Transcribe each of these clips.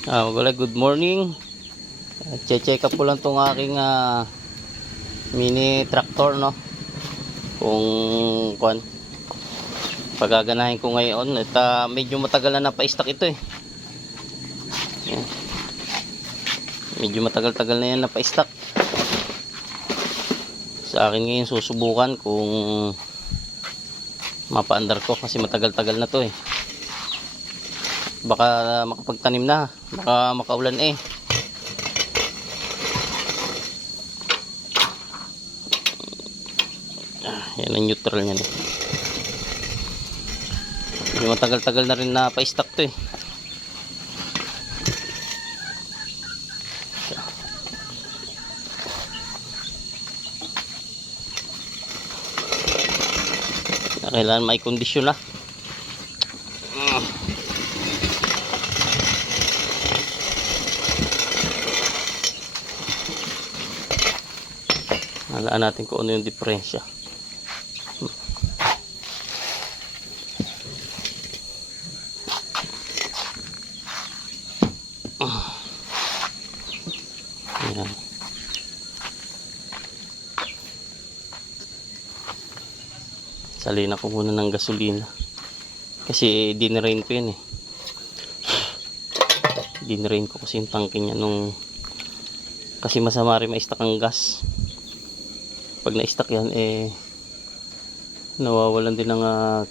Good morning. Check up ko lang tong aking mini tractor, no. Kung pagaganahin ko ngayon at medyo matagal na napa-stock ito eh. Yan. Medyo matagal-tagal na yan napa-stock. Sa akin ngayon susubukan kung mapaandar ko kasi matagal-tagal na to eh. Baka makapagtanim na, baka makaulan eh. Yan ang neutral niyan eh. Yung matagal-tagal na rin na pa-stock to eh. Kailangan may kondisyon na. Alaan natin kung ano yung diferensya. Ayan. Salina ko muna ng gasolina kasi dinrain ko yun eh. Dinrain ko kasi yung tangke niya nung kasi masama rin ma-stock ang gas. Pag na-stock yan eh nawawalan din ng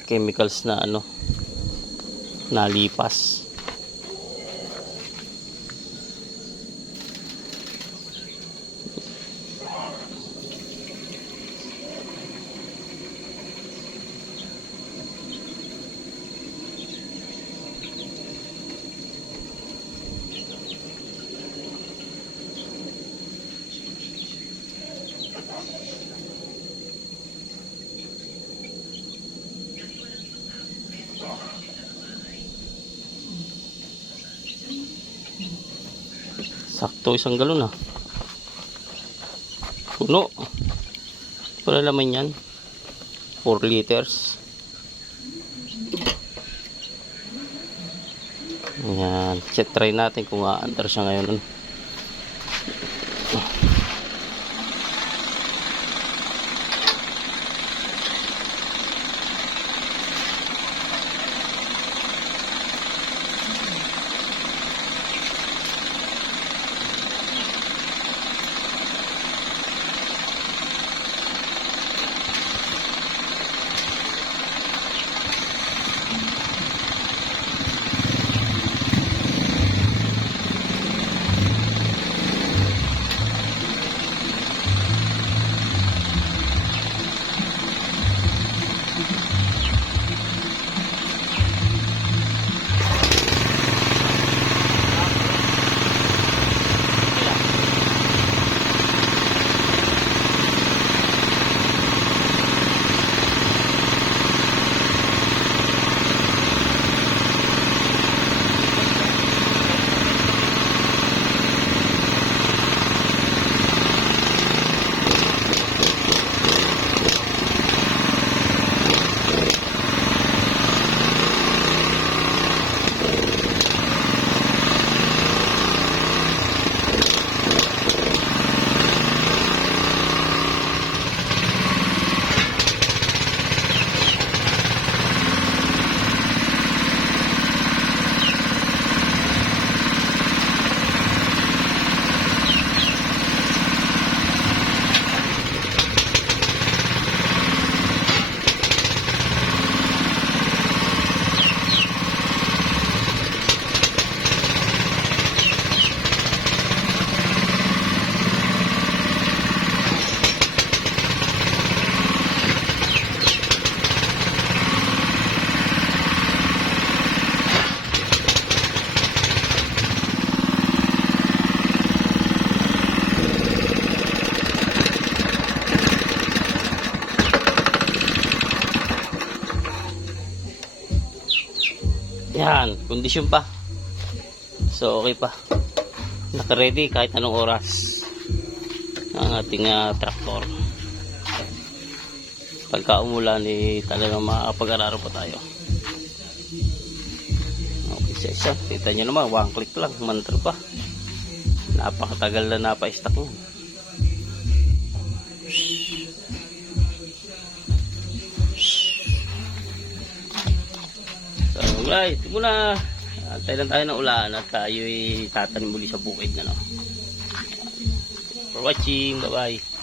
chemicals na nalipas. Sakto isang galon ah. Puno. Wala laman yan. 4 liters. Ayan. Try natin kung aandar siya ngayon. Yan, kondisyon pa. So okay pa. Naka-ready kahit anong oras ang ating traktor. Pagka umulan talagang makakapag-araro pa tayo. Okay. Isa-isa. Kita nyo naman, one click lang. Mantra pa. Napakatagal na napa-stack mo. So guys, muna. Antay lang tayo ng ulan at tayo'y tatanim muli sa bukid na, no? For watching. Bye bye.